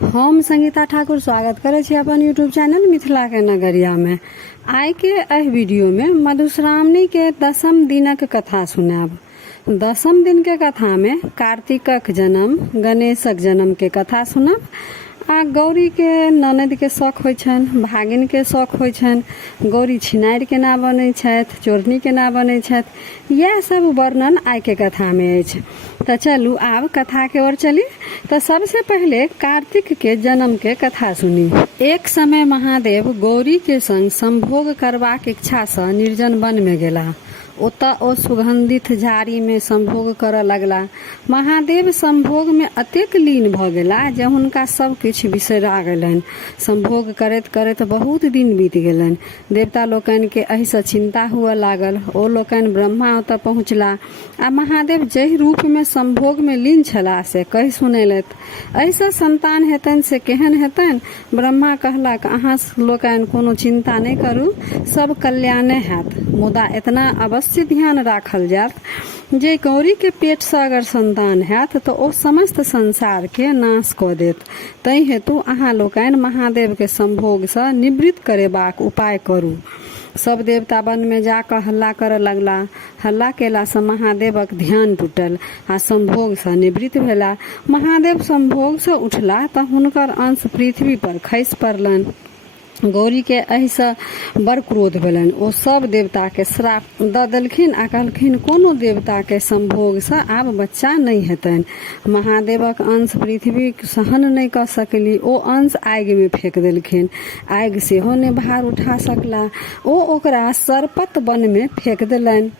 हम संगीता ठाकुर स्वागत करे छी अपन यूट्यूब चैनल मिथिला के नगरिया में। आइ के एह वीडियो में मधुश्रावणी के 10म दिनक कथा सुनाब। 10म दिन के कथा में कार्तिकक जन्म, गणेशक जन्म के कथा सुनब आ गौरी के ननद के शौक होइ छन, भागिन के शौक होइ छन, गौरी छिनार के ना बनै छथि, चोरनी के ना बनै छथि, यह सब वर्णन आइ के कथा में अछि। तो चलू आब कथा के ओर चली। तो सबसे पहले कार्तिक के जन्म के कथा सुनी। एक समय महादेव गौरी के संग संभोग करबाक इच्छा से निर्जन वन में गेला। ओतऽ ओ सुगंधित झाड़ी में संभोग करऽ लगला। महादेव संभोग में अतेक लीन भ गेला जे हुनका सब किछ बिसरा गेलनि। संभोग करैत करैत बहुत दिन बीत गेलनि। देवता लोकनि के एहि से चिंता हुअ लागल। ओ लोकनि ब्रह्मा ओतऽ पहुँचला आ महादेव जहि रूप में संभोग में लीन छला से कहि सुनेलथि। एहि से संतान हेतनि से केहन हेतनि? ब्रह्मा कहलक, अहाँ लोकनि कोनो चिंता नहीं करू, सब कल्याणे हैत। मुदा एतना अवश्य ध्यान राखल जात जे गौरी के पेट से अगर संतान हैत तो ओ समस्त संसार के नाश क देत। तै हेतु अहाँ लोकनि महादेव के संभोग से निवृत्त करेबाक उपाय करू। सब देवता वन में जाकर हल्ला करऽ लगला। हल्ला केला से महादेवक ध्यान टूटल आ संभोग से निवृत्त भेला। महादेव संभोग से उठला तऽ हुनकर अंश पृथ्वी पर खसि पड़लनि। गौरी के एहि से बड़ क्रोध भेलनि। ओ सब देवता के श्राप द देलखिन आ कहलखिन कोनो देवता के संभोग से आब बच्चा नहीं हेतनि। महादेवक अंश पृथ्वी सहन नहीं कर सकली। ओ अंश आगि में फेंक देलखिन। आगि सेहो नहीं भार उठा सकला। ओ ओकरा सरपत वन में फेंक देलनि।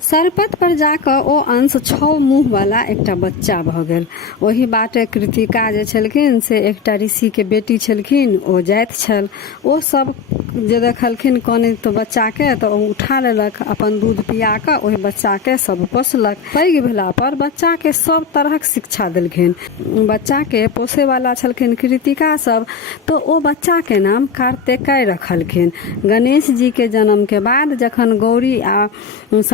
सरपत पर जाकर ओ अंश 6 मुँह वाला एकटा बच्चा भ गेल। ओही बाटे कृतिका जे छलखिन से एकटा ऋषि के बेटी छलखिन। ओ जाइत छल। ओ सब जे देखलखिन कनैत तो बच्चा के तो ओ उठा लेलक, अपन दूध पिया के ओही बच्चा के सब पोसलक। पैघ भेला पर बच्चा के सब तरहक शिक्षा देलखिन। बच्चा के पोसे वाला छलखिन कृतिका सब, तो ओ बच्चा के नाम कार्तिकेय रखलखिन। गणेश जी के जन्म के बाद जखन गौरी आ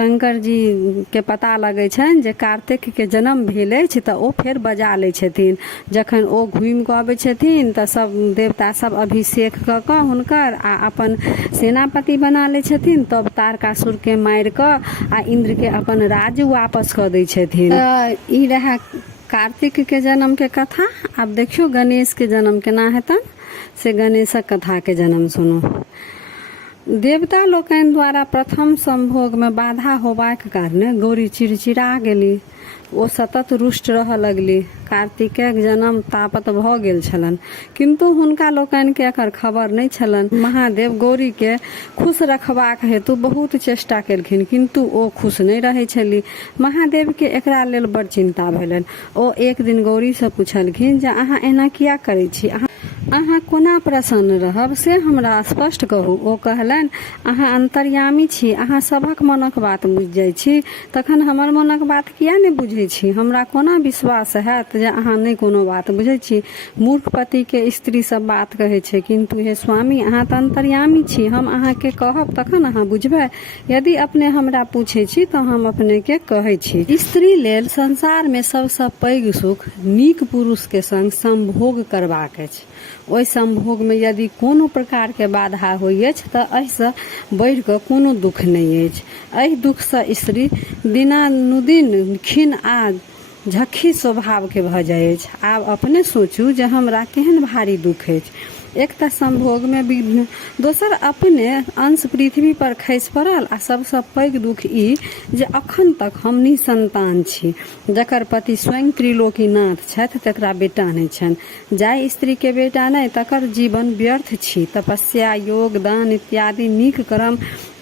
शंकर जी के पता लगे छन जे कार्तिक के जन्म भेल अछि तऽ ओ फेर बजा लै छथिन। जखन ओ घूमि कऽ अबै छथिन तऽ सब देवता सब अभिषेक कऽ कऽ हुनकर आ अपन सेनापति बना लै छथिन। तब तारकासुर के मारि कऽ आ इंद्र के अपन राज्य वापस कऽ दै छथिन। ई रहा कार्तिक के जन्म के कथा। अब देखियो गणेश के जन्म केना हेतन से गणेशक कथा के जन्म सुनो। देवता लोकनि द्वारा प्रथम संभोग में बाधा होबाक कारणे गौरी चिड़चिड़ा गेली। ओ सतत रुष्ट रहऽ लगली। कार्तिकेय जन्म तापत भ गेल छलनि, किंतु हुनका लोकनि के एकर खबर नहीं छलनि। महादेव गौरी के खुश रखबाक हेतु बहुत चेष्टा केलखिन, किंतु ओ खुश नहीं रहै छली। महादेव के एकरा लेल बड़ चिंता भेलनि। ओ एक दिन गौरी से पूछलखिन जे अहाँ एना किया करै छी? अहाँ कोना प्रसन्न रहब से हमरा स्पष्ट कहू। ओ कहलनि, अहाँ अंतर्यामी छी, अहाँ सबक मनक बात बुझि जाइ छी, तखन हमर मनक बात किया नहीं बुझै छी? हमरा कोना विश्वास हैत जे अहाँ नहीं कोनो बात बुझै छी? मूर्ख पति के स्त्री सब बात कहै छै, किंतु हे स्वामी अहाँ तऽ अंतर्यामी छी, हम अहाँ के कहब तखन अहाँ बुझबै। यदि अपने हमरा पूछै छी तऽ हम अपने के कहै छी। स्त्री लेल संसार में सबसँ पैघ सुख नीक पुरुष के संग संभोग करबाक अछि। ओहि संभोग में यदि कोनो प्रकार के बाधा होइ अछि तऽ एहिसँ बढ़ि कऽ कोनो दुख नहीं अछि। एहि दुख से स्त्री दिनानुदिन खिन्न आ झक्खी स्वभाव के भऽ जाइ अछि। आब अपने सोचू जे हमरा केहन भारी दुख अछि। एक तऽ संभोग में विघ्न, दोसर अपने अंश पृथ्वी पर खसि पड़ल आ सबसँ पैघ दुख ई जे अखन तक हम निसंतान छी। जकर पति स्वयं त्रिलोकीनाथ छथि तकरा बेटा नहीं छनि। जाहि स्त्री के बेटा नहीं तकर जीवन व्यर्थ छी। तपस्या, योग, दान इत्यादि नीक कर्म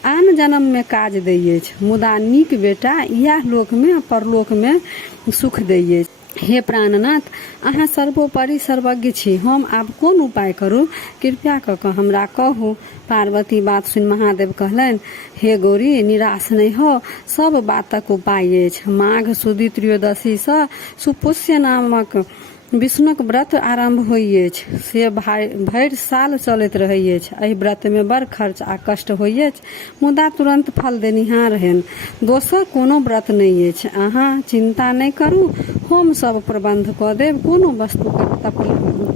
आन जन्म में काज दै अछि, मुदा नीक बेटा इएह लोक में परलोक में सुख दै अछि। हे प्राणनाथ, अहाँ सर्वोपरि सर्वज्ञ छी। हम आब कोन उपाय करू? कृपया कऽ कऽ हमरा कहू। पार्वती बात सुनि महादेव कहलनि, हे गौरी निराश नहीं हो, सब बातक उपाय अछि। माघ सुदी त्रयोदशी से सुपुष्य नामक विष्णुक व्रत आरंभ होइ अछि से भरि साल चलैत रहै अछि। एहि व्रत में बड़ खर्च आ कष्ट होइ अछि, मुदा तुरंत फल देनिहार हन। दोसर कोनो व्रत नहि अछि। अहाँ चिंता नहि करू, हम सब प्रबंध कऽ देब।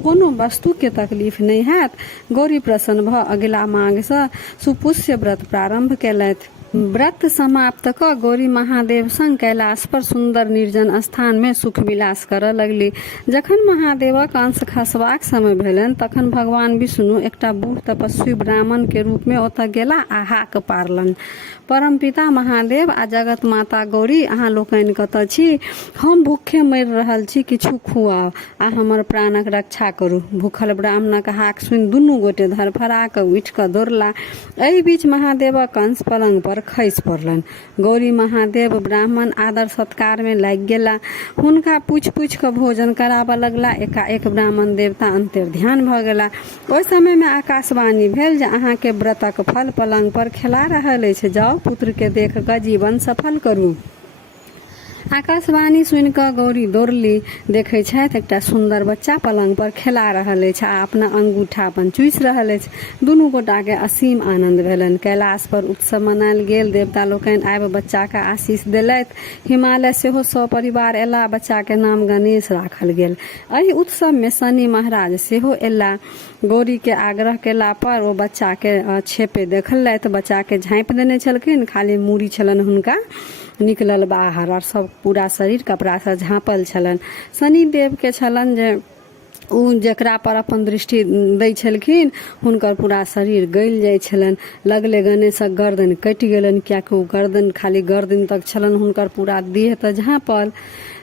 कोनो वस्तु के तकलीफ नहीं हैत। गौरी प्रसन्न भ अगिला माघ सँ सुपुष्य व्रत प्रारंभ केलथि। व्रत समाप्त क गौरी महादेव संग कैलाश पर सुंदर निर्जन स्थान में सुख विलास करऽ लगली। जखन महादेवक अंश खसबाक समय भेलनि तखन भगवान विष्णु एकटा बूढ़ तपस्वी ब्राह्मण के रूप में ओतऽ गेला आ हाक पारलनि, परमपिता महादेव आ जगत माता गौरी, अहाँ लोकनि कतऽ छी? हम भूखे मरि रहल छी, किछु खुआउ आ हमर प्राणक रक्षा करू। भूखल ब्राह्मणक हाक सुनि दुनू गोटे धरफरा कऽ उठि कऽ दौड़ला। एहि बीच महादेवक अंश पलंग पर खसि पड़लनि। गौरी महादेव ब्राह्मण आदर सत्कार में लागि गेला, हुनका पूछि पूछि कऽ भोजन कराबऽ लगला। एकाएक ब्राह्मण देवता अंतर्ध्यान भऽ गेला। ओहि समय में आकाशवाणी भेल जे अहाँ के व्रतक फल पलंग पर खेला रहल अछि, जाउ पुत्र के देख कऽ जीवन सफल करू। आकाशवाणी सुनि कऽ गौरी दौड़ली, देखै छथि एकटा सुंदर बच्चा पलंग पर खेला रहल अछि आ अपना अंगूठा अपन चूसि रहल अछि। दुनू गोटा के असीम आनंद भेलनि। कैलाश पर उत्सव मनायल गेल। देवता लोकनि आबि बच्चा के आशीष देलथि। हिमालय सेहो सपरिवार एला। बच्चा के नाम गणेश राखल गेल। एहि उत्सव में शनि महाराज सेहो एला। गौरी के आग्रह केला पर ओ बच्चा के छेपे देखलथि। बच्चा के झाँपि देने छलखिन, खाली मूड़ी छलनि हुनका निकलल बाहर, और सब पूरा शरीर कपड़ा से झाँपल छलनि। शनि देव के छलनि जे उ जेकरा पर अपन दृष्टि दै छलखिन हुनकर पूरा शरीर गलि जाइ छलनि। लगले गणेशक गर्दन कटि गेलनि, कियाकि ओ गर्दन खाली गर्दन तक छलनि, हुनकर पूरा देह तऽ झाँपल,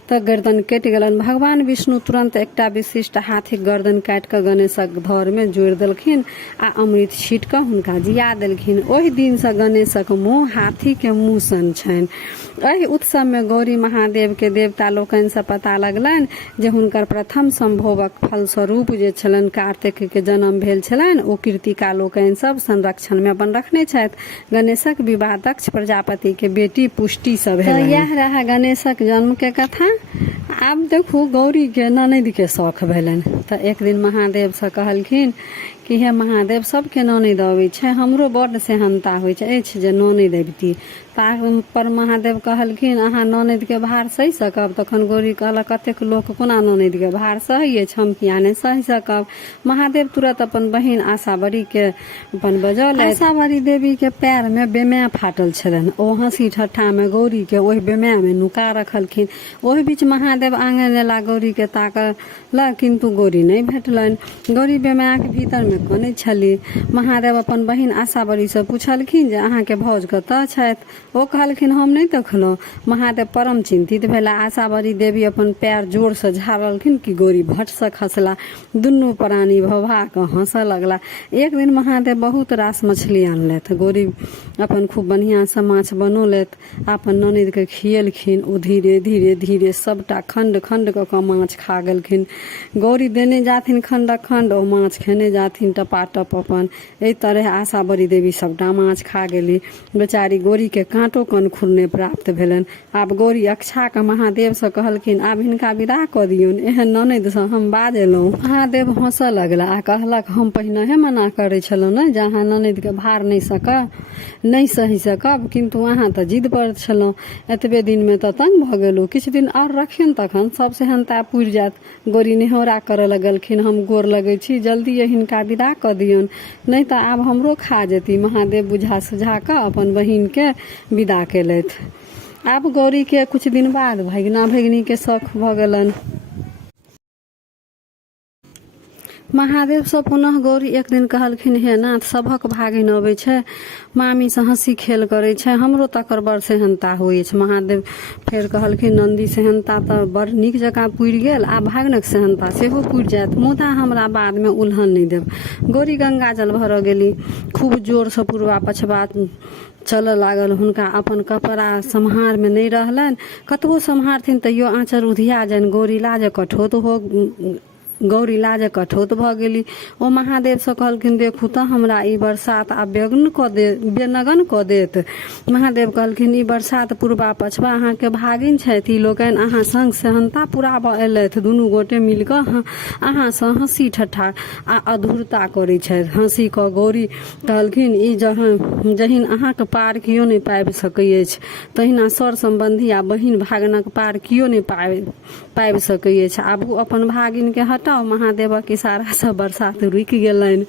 तऽ गर्दन कटि गेलनि। भगवान विष्णु तुरंत एकटा विशिष्ट हाथीक गर्दन काटि कऽ गणेशक धड़ में जोड़ि देलखिन आ अमृत छीट कऽ हुनका जिया देलखिन। ओहि दिन सँ गणेशक मुँह हाथी के मुँह सन छनि। एहि उत्सव में गौरी महादेव के देवता लोकनि से पता लगलनि जे हुनकर प्रथम संभोगक फलस्वरूप जे छलनि कार्तिक के जन्म भेल छलनि, ओ कृतिका लोकनि सब संरक्षण में अपन रखने छथि। गणेशक विवाह दक्ष प्रजापति के बेटी पुष्टि से भेलनि। यह रहा गणेशक जन्म के कथा। आब देखू गौरी के ननद के शौख भेलनि, तऽ एक दिन महादेव से कहलखिन कि हे महादेव, सबके ननद अबै छै, हमरो बड्ड सेहनता होइ छै अछि जे ननद अबिती। पर महादेव कहलखिन अहाँ ननद के भार सहि सकब? तखन गौरी कहलक कतेक लोक कोना ननद के भार सही अछि, हम किया नहि सही सकब। महादेव तुरंत अपन बहिन आशावरी के अपन बजौलथि। आशावरी देवी के पैर में बेमै फाटल छलनि। ओ हंसी ठट्ठा में गौरी के ओहि बेमै में नुका रखलखिन। ओहि बीच महादेव आंगन एला, गौरी के ताकलक, किंतु गौरी नहीं भेटलनि। गौरी बेमैक भीतर में कनै छली। महादेव अपन बहिन आशावरी से पूछलखिन जे अहाँ के भौज कतऽ छथि? ओ कहलखिन हम नहीं देखलहुँ। महादेव परम चिंतित भेला। आशावरी देवी अपन पैर जोर से झाड़लखिन कि गौरी भट से खसला। दुनू प्राणी भभा कऽ हंसऽ लगला। एक दिन महादेव बहुत रास मछली आनलथि। गौरी अपन खूब बढ़िया से माछ बनौलथि, अपन ननद के खिएलखिन। ओ धीरे धीरे धीरे सबटा खंड खंड कऽ कऽ माछ खा गेलखिन। गौरी देने जाथिन खंड खंड, ओ माछ खेने जाथिन टपाटप अपन। एहि तरह आशावरी देवी सबटा माछ खा गेली। बेचारी गौरी के कांटो कन खुरने प्राप्त भेलनि। आब गौरी अक्षा के महादेव से कहलखिन आब हिनका विदा कऽ दियौन, एहन ननद से हम बाज एलहुँ। महादेव हंसऽ लगला आ कहलक हम पहिनहे मना करै छलहुँ ने जे अहाँ ननद के भार नहीं सही सकब, किंतु अहाँ तऽ जिद पर छलहुँ। एतबे दिन में तऽ तंग भऽ गेलहुँ, किछु दिन और रखियौन, तखन सब सेहनता पुरि जायत। गौरी निहोरा करऽ लगलखिन हम गोर लगै छी, जल्दी हिनका विदा कऽ दियौन, नहीं तऽ आब हमरो खा जेती। महादेव बुझा सुझा कऽ अपन बहिन के विदा केलथि। आब गौरी के कुछ दिन बाद भगिना भगिनी के शौक भऽ गेलनि। महादेव से पुनः गौरी एक दिन कहलखिन हे नाथ, सभक भागिन अबै छै, मामी से हंसी खेल करे छै, हमरो तकर बड़ सेहनता होइ छै। महादेव फेर कहलखिन नंदी सेहनता तऽ बड़ नीक जकाँ पुरि गेल, आ भागनक सेहनता सेहो पुरि जायत, मुदा हमरा बाद में उल्हन नहीं देब। गौरी गंगा जल भरऽ गेली। खूब जोर से पूर्वा पछवा चलऽ लागल। हुनका अपन कपड़ा सम्हार में नहीं रहलनि। कतबो सम्हारथिन तैयो आँचर उधिया जनि। गौरी लाज कठोत हो गौरी लाज कठौत भऽ गेली। ओ महादेव से कहलखिन देखू तऽ हमरा ई बरसात आ बेनगन कऽ देत। महादेव कहलखिन ई बरसात पूर्वा पछवा अहाँके भागिन छथि, ई लोकनि अहाँ संग सेहनता पुराबऽ अयलथि। दुनू गोटे मिल कऽ अहाँ से हंसी ठट्ठा आ अधूरता करै छथि। हंसी कऽ गौरी कहलखिन ई जहिन अहाँके पार कियो नहि पाबि सकै अछि, तहिना सर सम्बन्धी आ बहिन भागनक पार कियो नहि पाबि सकै अछि। आबू अपन भागिन के हटाओ। महादेवक इशारा से बरसात रुकि गेलनि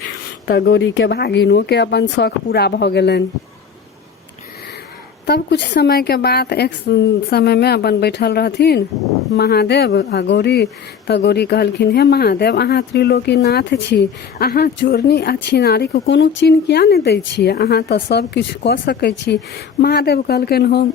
तऽ गौरी के भागिनो के अपन शौक पूरा भऽ गेलनि। तब कुछ समय के बाद एक समय में अपन बैठल रहथिन महादेव आ गौरी। तऽ गौरी कहलखिन हे महादेव अहाँ त्रिलोकीनाथ छी, अहाँ चोरनी आ छिनारी के कोनो चिन्ह किया नहि दै छियै, अहाँ तऽ सब किछु कऽ सकै छी। महादेव कहलकनि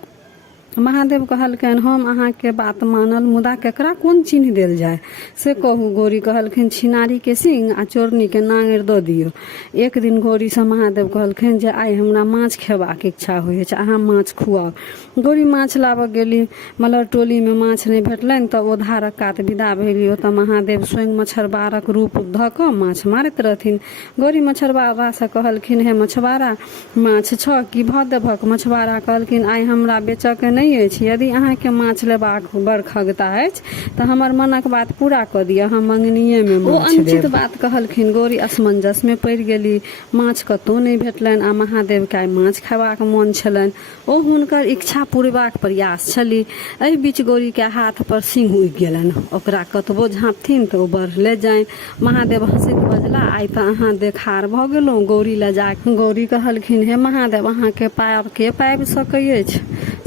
हम अहाँके बात मानल, मुदा केकरा कोन चिन्ह देल जाय से कहू। गौरी कहलखिन छिनारी के सिंह आ चोरनी के नांगर दऽ दियौ। एक दिन गौरी से महादेव कहलखिन जे आइ हमरा माछ खेबाक इच्छा होइ अछि, अहाँ माछ खुआउ। गौरी माछ लाबऽ गेली, मगर टोली में माछ नहि भेटलनि तऽ ओ धारक कात विदा भेली। ओतऽ महादेव स्वयं मछरबारक रूप धऽ कऽ माछ मारैत रहथिन। गौरी मछरबारा से कहलखिन हे मछबारा माछ छ कि भऽ देबहक। मछबारा कहलखिन आइ हमरा बेचऽ के नहि अछि, यदि अहाँके माछ लेबाक बड़ खगता अछि तऽ हमर मनक बात पूरा कऽ दिअ, हम मंगनिये में माछ देब। ओ अनुचित बात कहलखिन। गौरी असमंजस में पड़ि गेली। माछ कतौ नहि भेटलनि आ महादेव के माछ खेबाक मोन छलनि। ओ हुनकर इच्छा पूरबाक प्रयास छली। एहि बीच गौरी के हाथ पर सिंह उगि गेलनि। ओकरा कतबो झाँपथिन तऽ ओ बढ़ले जाए। महादेव हंसैत बजला आइ तऽ अहाँ देखार भऽ गेलहुँ। गौरी लजा गौरी कहलखिन हे महादेव अहाँके पार के पाबि सकै अछि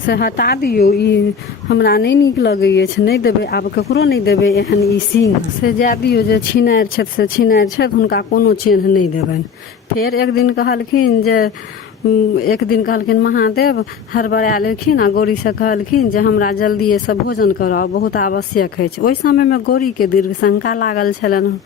से हटा दियौ, ई हमरा नहीं नीक लगै अछि, नहीं देबै, आब ककरो नहीं देबै एहन ई सिंह। से जाय दियौ, जे छिनारि छथि से छिनारि छथि, हुनका कोनो चिन्ह नहीं देबनि। फेर एक दिन कहलखिन महादेव हड़बड़ायल एलखिन आ गौरी से कहलखिन जे हमरा जल्दी से भोजन कराउ, बहुत आवश्यक अछि। ओहि समय में गौरी के दीर्घ शंका लागल छलनि।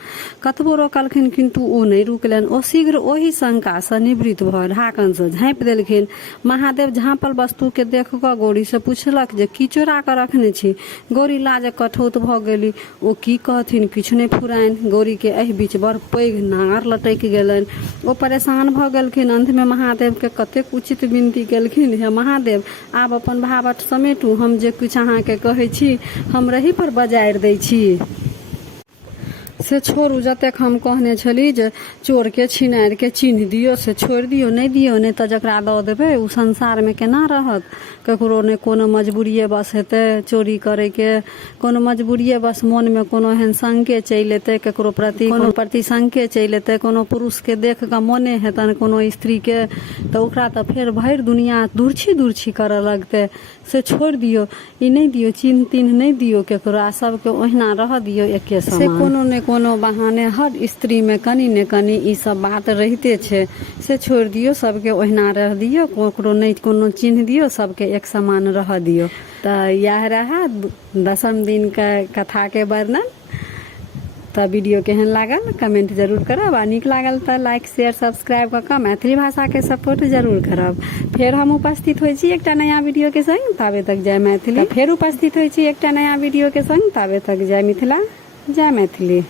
कतबो रोकलखिन किंतु ओ नहीं रुकलनि। ओ शीघ्र ओहि शंका से निवृत्त भऽ ढाकन से झाँपि देलखिन। महादेव झाँपल वस्तु के देख कऽ गौरी से पूछलक जे की चोरा कऽ रखने छी। गौरी लाज कठौत भऽ गेली। ओ की कहथिन किछु नहीं फुरानि। गौरी के एहि बीच बड़ पैघ नांगर लटकि गेलनि। ओ परेशान भऽ गेलखिन। अंत में महादेव के कतेक उचित विनती केलखिन हे महादेव आब अपन भावट समेटू, हम जे किछु अहाँके कहै छी हम रही पर बजारि दै छी से छोड़ू। जतेक हम कहने छली जे चोर के छिनारि के चिन्ह दियौ से छोड़ि दियौ, नहीं दियौ, नहीं तऽ जकरा दऽ देबै उ संसार में केना रहत। ककरो ने कोनो मजबूरिये बस हेतै चोरी करे के, कोनो मजबूरिये बस मन में कोनो एहन शंके चलि एतै, ककरो प्रति शंके चलि एतै, कोनो पुरुष के देख कऽ मोने हेतनि कोनो स्त्री के, तऽ ओकरा तऽ फेर भरि दुनिया दूरछी करऽ लगतै। से छोड़ि दियौ, ई नहीं दियौ, चिन्ह तिन्ह नहीं दियौ केकरो, सबके ओहिना रह दियौ एके समान। से कोनो ने कोनो बहाने हर स्त्री में कनी ने कनी ई सब बात रहिते छै। से छोड़ि दियौ, सबके ओहिना रह दियौ, ककरो नहीं कोनो चिन्ह दियौ, सबके एक समान रह दियौ। तऽ यह रहा 10म दिन के कथा के वर्णन। तऽ वीडियो केहन लागल कमेंट जरूर करब, आ नीक लागल तऽ लाइक शेयर सब्सक्राइब कऽ कऽ मैथिली भाषा के सपोर्ट जरूर करब। फेर हम उपस्थित होइ छी एकटा नया वीडियो के संग, ताबे तक जय मैथिली। फेर उपस्थित होइ छी एकटा नया वीडियो के संग, ताबे तक जय मिथिला, जय मैथिली।